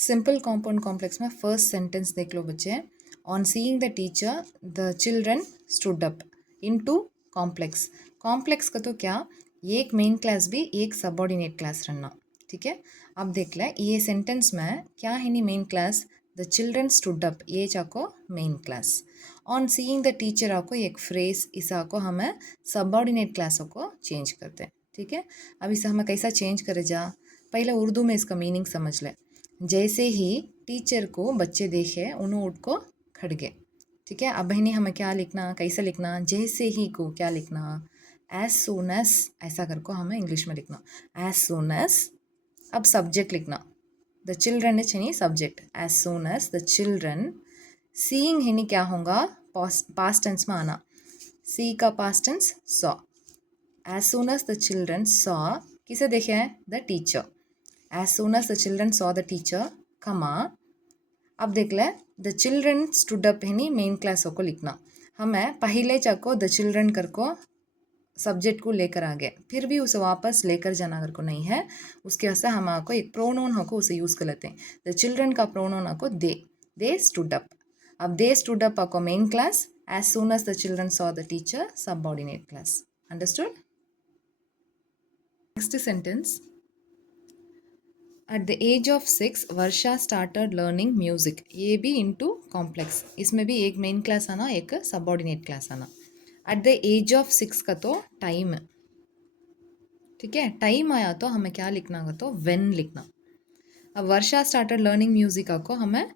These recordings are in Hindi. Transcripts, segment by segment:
सिंपल कंपाउंड कॉम्प्लेक्स में फर्स्ट सेंटेंस देख लो बच्चे. On seeing the teacher the children stood up into complex. Complex का तो क्या, एक मेन क्लास भी एक सबऑर्डिनेट क्लास रहना. ठीक है. अब देख ले ये सेंटेंस में क्या है नहीं main clause, the children stood up ये चाको main clause. On seeing the teacher आपको एक फ्रेज इसा को हमें सबऑर्डिनेट क्लासों को चेंज करते हैं. ठीक है. अब इसे हमें कैसा चेंज करे जा, पहले उर्दू में इसका मीनिंग समझ ले. जैसे ही टीचर को बच्चे देखे उन्होंने उठ को खड़ गए. ठीक है. अब बहनी हमें क्या लिखना, कैसे लिखना, जैसे ही को क्या लिखना, एज सोन एज ऐसा करको हमें इंग्लिश में लिखना. As soon as. अब सब्जेक्ट लिखना, द चिल्ड्रन है नहीं subject. As soon as the children. Seeing है नहीं क्या होगा, पास्ट टेंस में आना. सी का past tense saw. As soon as the children saw किसे देखे हैं, the teacher. As soon as the children saw the teacher, comma. अब देख ले द चिल्ड्रन स्टूड अप है नहीं मेन क्लास को लिखना. हमें पहले चाको द चिल्ड्रन कर को सब्जेक्ट को लेकर आ गए, फिर भी उसे वापस लेकर जाना अगर को नहीं है, उसके वजह से हम आपको एक प्रोनोन हो को उसे यूज़ कर लेते हैं. द चिल्ड्रन का प्रोनोन आपको दे स्टूड अप. अब दे स्टूड अप आपको main class, as soon as the children saw the teacher subordinate class. Understood. Next sentence. At the age of 6, Varsha started learning music. ये भी into complex. इसमें भी एक मेन क्लास आना, एक सबऑर्डिनेट क्लास आना. At the age of 6 का तो टाइम. ठीक है. टाइम आया तो हमें क्या लिखना का तो when लिखना. अब वर्षा started learning music को हमें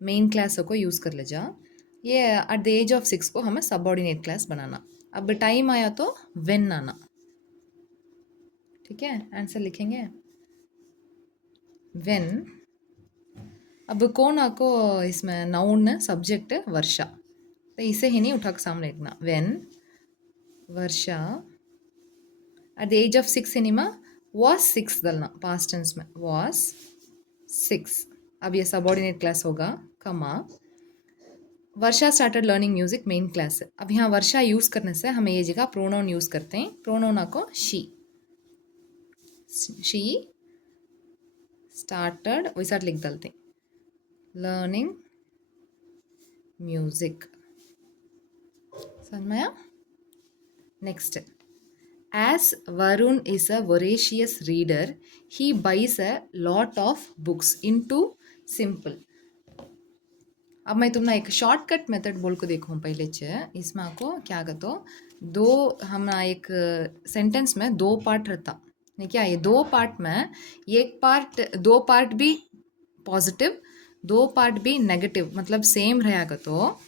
मेन क्लास को यूज़ कर ले जा. ये at the age of 6 को हमें सबऑर्डिनेट क्लास बनाना. अब टाइम आया तो when आना. ठीक है. आंसर लिखेंगे when. अब कौन आपको इसमें नाउन सब्जेक्ट वर्षा, तो इसे ही नहीं उठा के सामने लिखना. when Varsha at the age of 6 cinema was 6 डालना पास्ट टेंस में was 6. अब ये सबऑर्डिनेट क्लास होगा comma. Varsha started learning music main clause. अब यहाँ वर्षा यूज़ करने से हमें ये जगह प्रोनाउन यूज़ करते हैं. प्रोनाउन को शी स्टार्टेड वैसा लिख डालते हैं learning music. समझ में आया. Next. As Varun is a voracious reader, he buys a lot of books into simple. अब मैं तुमने एक शॉर्टकट मेथड बोल को देखूँ पहले चे. इसमें आपको क्या कहते दो हमारा एक सेंटेंस में दो पार्ट रहता नहीं क्या. ये दो पार्ट में एक पार्ट दो पार्ट भी पॉजिटिव, दो पार्ट भी नेगेटिव मतलब सेम रहेगा तो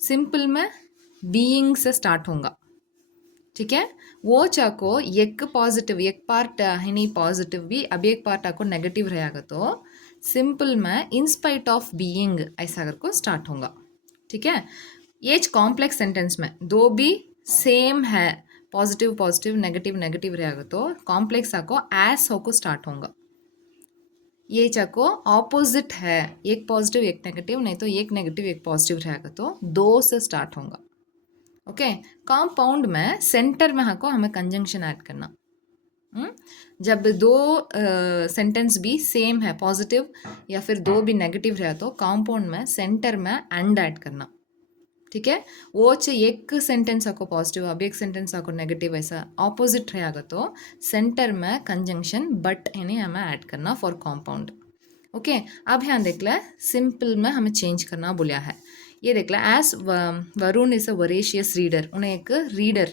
सिंपल में बीइंग से स्टार्ट होगा. ठीक है. वो चाको एक पॉजिटिव एक पार्ट है नहीं पॉजिटिव भी, अब एक पार्ट आपको नेगेटिव रहेगा तो सिंपल में इन स्पाइट ऑफ बीइंग ऐसा करके स्टार्ट होगा. ठीक है. ये कॉम्प्लेक्स सेंटेंस में दो भी सेम है, पॉजिटिव पॉजिटिव नेगेटिव नेगेटिव रहेगा तो कॉम्प्लेक्स आपको एस होको स्टार्ट होगा. ये चाको ऑपोजिट है, एक पॉजिटिव एक नेगेटिव, नहीं तो एक नेगेटिव एक पॉजिटिव रहेगा तो दो से स्टार्ट होगा. ओके. कंपाउंड में सेंटर में हमको हमें कंजंक्शन ऐड करना. जब दो सेंटेंस भी सेम है पॉजिटिव या फिर दो भी नेगेटिव रहा तो कंपाउंड में सेंटर में एंड ऐड करना. ठीक है. वो एक सेंटेंस आपको पॉजिटिव अब एक सेंटेंस आपको नेगेटिव ऐसा ऑपोजिट रहेगा तो सेंटर में कंजंक्शन बट इन्हें हमें ऐड करना फॉर कंपाउंड. ओके. अब यहाँ देख ले सिंपल में हमें चेंज करना बोलिया है. ये देख ला as Varun is a voracious reader, उन्हें एक रीडर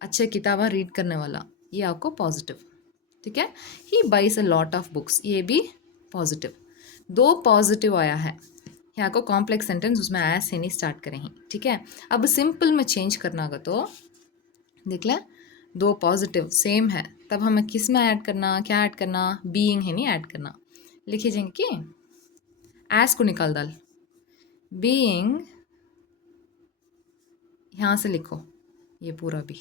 अच्छे किताबें रीड करने वाला, ये आपको पॉजिटिव. ठीक है. He buys a lot of books, ये भी पॉजिटिव. दो पॉजिटिव आया है. यहाँ को कॉम्प्लेक्स सेंटेंस उसमें एज से नहीं स्टार्ट करेंगे. ठीक है. अब सिंपल में चेंज करना होगा तो देख ले दो पॉजिटिव सेम है, तब हमें किस में ऐड करना, क्या ऐड करना, बीइंग है नहीं ऐड करना. लिखिए जाएंगे कि एज को निकाल डाल बीइंग, यहाँ से लिखो ये पूरा भी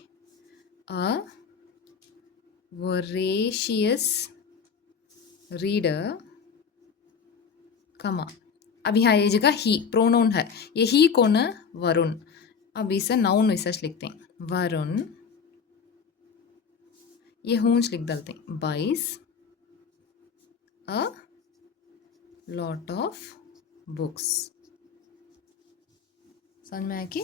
अ वोरेशियस रीडर कमा. अब यहाँ ये जगह ही प्रोनाउन है, ये ही कौन है, वरुण. अब इसे नाउन वैसा लिखते हैं वरुण. ये हूंच लिख डालते हैं बाइस अ lot of books. समझ में आया कि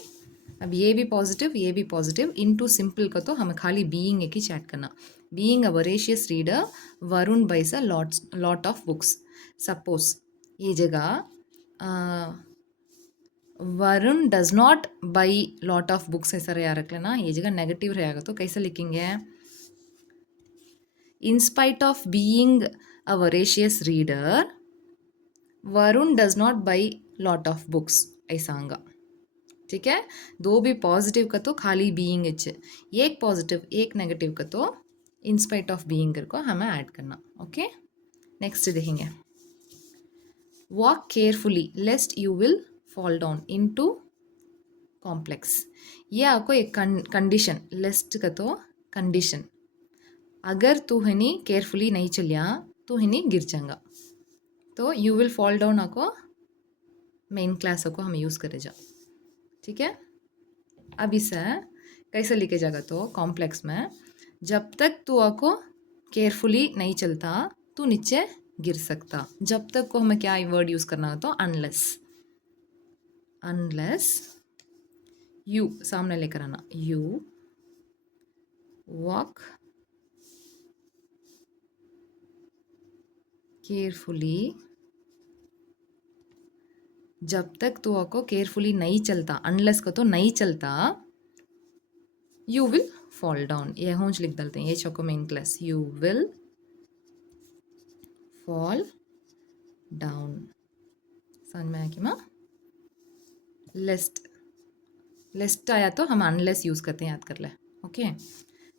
अब ये भी पॉजिटिव इनटू सिंपल का तो हमें खाली बीइंग एक ही चैट करना. Being a voracious reader Varun बाइस अ लॉट ऑफ बुक्स. सपोज ये जगह Varun does not buy lot of books ऐसा रहा रख लेना. ये जगह नेगेटिव रहेगा तो कैसे लिखेंगे? In spite of being a voracious reader Varun does not buy lot of books ऐसा आएगा. ठीक है, दो भी पॉजिटिव का तो खाली बीइंग इच, एक पॉजिटिव एक नेगेटिव का तो इन स्पाइट ऑफ बीइंग को हमें ऐड करना. ओके, नेक्स्ट देखेंगे. Walk carefully लेस्ट you will fall down into complex. ये आपको एक कंडीशन, लेस्ट का तो कंडीशन, अगर तू हिनी केयरफुली नहीं चलिया तो हिनी गिर जाएगा. तो यू विल फॉल डाउन आपको मेन क्लास को हम यूज़ करे जा. ठीक है, अब इसे कैसे लिखे जाएगा तो कॉम्प्लेक्स में जब तक तू आपको केयरफुली नहीं चलता तू नीचे गिर सकता. जब तक को हमें क्या वर्ड यूज़ करना हो तो अनलेस. अनलेस यू सामने लेकर आना. यू वॉक केयरफुली, जब तक तू आपको केयरफुली नहीं चलता, अनलेस को तो नहीं चलता, यू विल फॉल डाउन. ये होंच लिख डालते हैं, ये चौको main clause. You will fall down. समझ में आया कि माँ? लेस्ट, लेस्ट आया तो हम अनलेस यूज़ करते हैं, याद कर ले. Okay,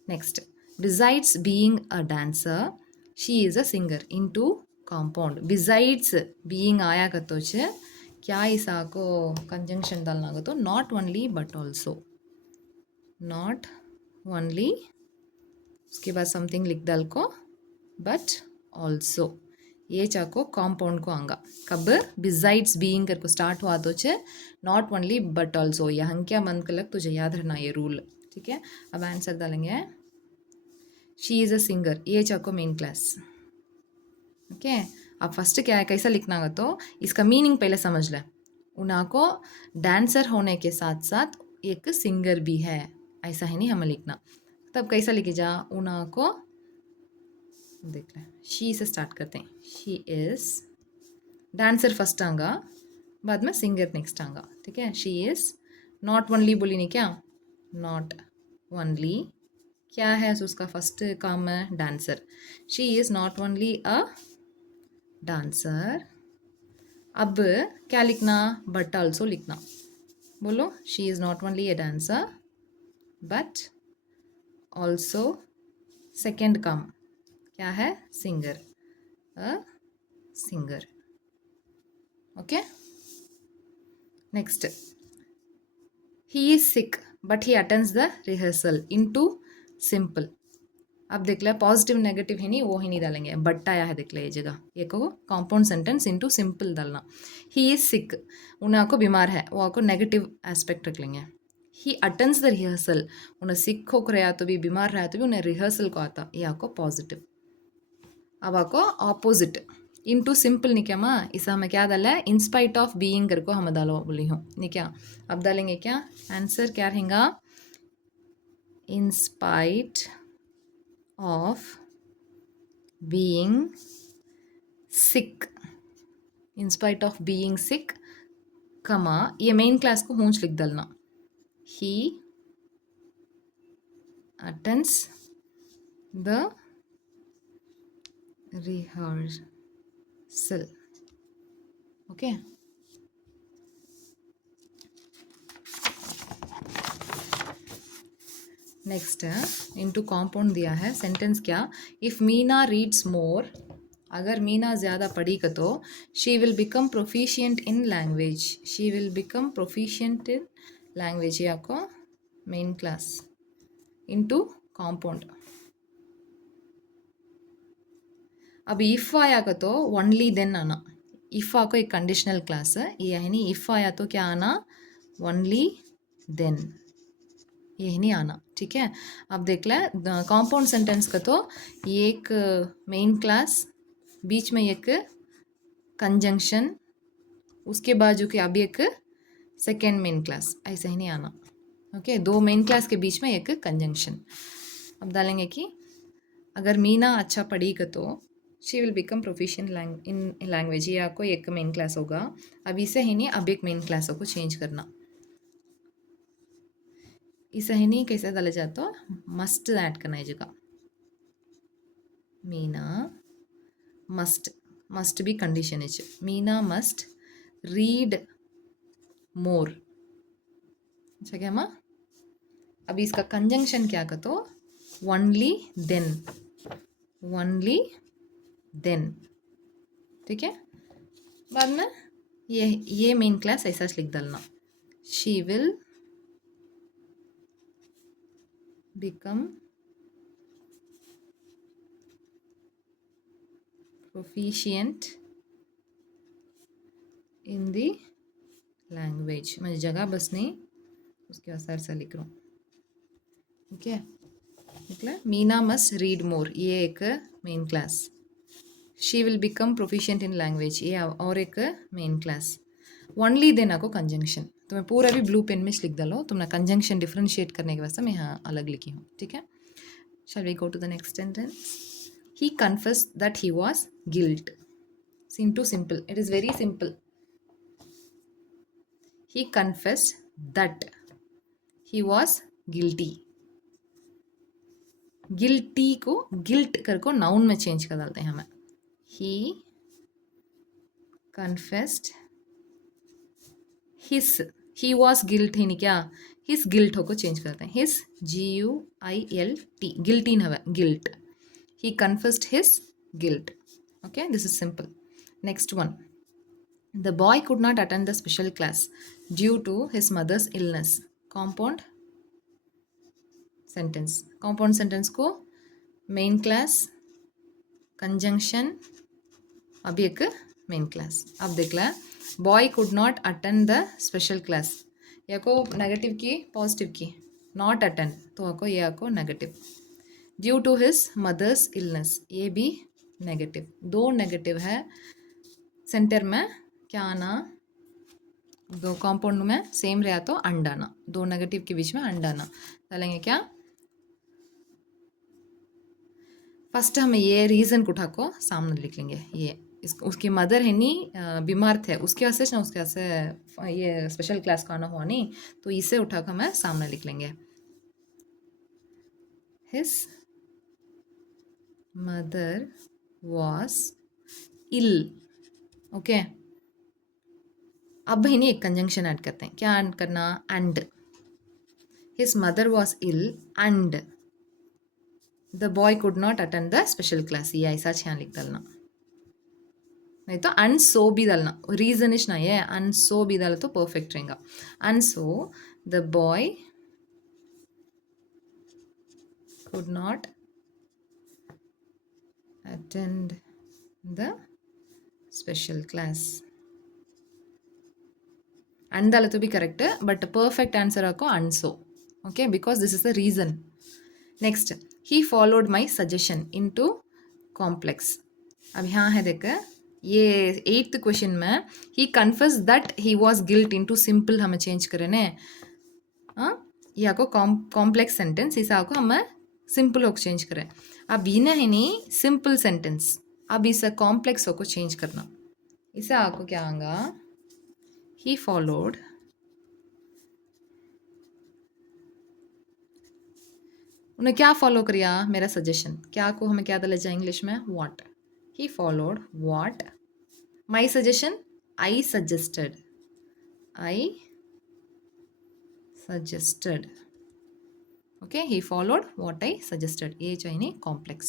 next. Besides being a dancer she is a singer into compound. Besides being आया कतोचे क्या इसा को कंजंक्शन डालना गो तो not only but also. Not only उसके बाद समथिंग लिख डाल को बट ऑल्सो. ये चाको कॉम्पाउंड को आंगा कब बिसाइड्स बीइंग कर को स्टार्ट हुआ तो छे नॉट ओनली बट ऑल्सो. यहाँ क्या मन कर लग तुझे याद रहना ये रूल. ठीक है, अब आंसर डालेंगे. शी इज़ अ सिंगर, ये चाको मेन क्लास. ओके, अब फर्स्ट क्या है कैसा लिखना है तो इसका मीनिंग पहले समझ ले. उनको डांसर होने के साथ साथ एक सिंगर भी है ऐसा ही नहीं हमें लिखना. तब कैसा लिखे जा उनको देख ले. शी से स्टार्ट करते हैं. शी इज़ डांसर फर्स्ट आंगा, बाद में सिंगर नेक्स्ट आंगा. ठीक है, शी इज़ नॉट ओनली बोली नहीं क्या, नॉट ओनली क्या है तो उसका फर्स्ट काम है dancer. She is not only a dancer. अब क्या लिखना, बट ऑल्सो लिखना. बोलो, she is not only a dancer but also second काम क्या है, singer. A singer. Okay, next. He is sick but he attends the rehearsal into simple. अब देख ले पॉजिटिव नेगेटिव है नहीं, वो ही नहीं डालेंगे, बट आया है देख ले ये जगह. ये को कॉम्पाउंड सेंटेंस इनटू सिंपल डालना. ही इज सिक, उन्हें आपको बीमार है, वो आपको नेगेटिव एस्पेक्ट रख लेंगे. ही अटेंड्स द रिहर्सल, उन्हें सिक हो रहा तो भी बीमार रहा तो भी उन्हें रिहर्सल को आता, ये आपको पॉजिटिव. अब आपको ऑपोजिट इनटू सिंपल नहीं क्या माँ, इसे हमें क्या डाला है, इंस्पाइट ऑफ बीइंग कर को हमें डालो बोली हूँ नहीं क्या. अब डालेंगे क्या, आंसर क्या रहेगा, in spite of being sick. in spite of being sick कमा ये मेन क्लास को होंच लिख डालना. he attends the rehearsal. okay, next into compound दिया है. सेंटेंस क्या, इफ़ मीना रीड्स मोर, अगर मीना ज़्यादा पढ़ी का तो she will become proficient in language. She will become proficient in language, ये आपको मेन क्लास इनटू कॉम्पाउंड. अब इफ़ आया का तो ओनली देन आना. इफ़ आपको एक कंडीशनल क्लास है, ये है नहीं. इफ़ आया तो क्या आना, ओनली देन, ये नहीं आना. ठीक है, अब देख ले कॉम्पाउंड सेंटेंस का तो एक मेन क्लास बीच में एक कंजंक्शन, उसके बाजू के अब एक सेकेंड मेन क्लास, ऐसा ही नहीं आना। ओके, दो मेन क्लास के बीच में एक कंजंक्शन। अब डालेंगे कि अगर मीना अच्छा पढ़ेगी तो she will become proficient in language. ये आपको एक मेन क्लास होगा। अब इसे ही नहीं, अब एक मेन क्लास को चेंज करना। इसे ही नहीं कैसे डाले जाता हो, मस्ट ऐड करना है जगह। मीना मस्ट भी कंडीशन है। Meena must read more. अच्छा क्या माँ, अभी इसका कंजंक्शन क्या का तो ओनली देन, ठीक है। बाद में ये मेन क्लास ऐसा लिख डालना, she will become proficient in the language. मैं जगह बस नहीं, उसके असर से लिख रहा हूँ। ओके, निकला। मीना मस्ट रीड मोर, ये एक main class. She will become proficient in language, ये और एक मेन क्लास। ओनली देन आपको कंजंक्शन, तो मैं पूरा भी ब्लू पेन में लिख डालो, तुमने कंजंक्शन डिफ्रेंशिएट करने के वास्ते मैं यहाँ अलग लिखी हूँ, ठीक है। Shall we go to the next sentence. He confessed that he was guilt. Seem too simple, it is very simple. He confessed that he was guilty. Guilty को गिल्ट कर को नाउन में चेंज कर डालते हैं हमें। He confessed his, he was guilt ही नहीं क्या, हिस गिल्ट हो को चेंज करते हैं। हिस GUILT, गिल्टीन हवे guilt. He confessed his guilt. Okay, this is simple. Next one, the boy could not attend the special class due to his mother's illness. Compound sentence, compound sentence को मेन क्लास, कंजंक्शन, अभी एक मेन क्लास। अब देख ला, boy could not attend the special class, या को नेगेटिव की पॉजिटिव की, नॉट अटेंड तो आपको ये आपको negative. Due to his mother's illness, ये भी नेगेटिव। दो नेगेटिव है, सेंटर में क्या आना, दो कॉम्पाउंड में सेम रहा तो अंडाना, दो नेगेटिव के बीच में अंडाना डालेंगे क्या। फर्स्ट हम ये रीज़न को उठा को सामने लिख लेंगे। ये उसकी मदर है नहीं बीमार थे, उसके वजह से ना, उसके वजह से ये स्पेशल क्लास का आना हुआ नहीं, तो इसे उठा कर मैं सामने लिख लेंगे। His mother was ill. Okay, अब ही नहीं एक कंजंक्शन ऐड करते हैं, क्या ऐड करना, and. His mother was ill and the boy could not attend the special class, ये ऐसा यहाँ लिख डालना। नहीं तो अन सो भी डालना, रीजन इज नहीं है, अन सो भी डालो तो परफेक्ट रहेगा। And so the boy could not attend the special class. And डालो तो भी करेक्ट, बट परफेक्ट आंसर आपको and so. Okay, because this is the reason. Next, he followed my suggestion into complex. अब यहाँ है देख, ये 8th क्वेश्चन में he confess that he was guilt into simple हमें चेंज करें ने। ये आपको कॉम्प्लेक्स सेंटेंस, इसे आपको हमें सिंपल होकर चेंज करें। अब इन्हें है नहीं सिंपल सेंटेंस, अब इसे कॉम्प्लेक्स होकर चेंज करना। इसे आपको क्या आएगा, ही फॉलोड, उन्हें क्या फॉलो करिया, मेरा सजेशन, क्या को हमें क्या डाला जाए इंग्लिश में, what. He followed what my suggestion, I suggested, I suggested. Okay, he followed what I suggested. ये चाहिए complex.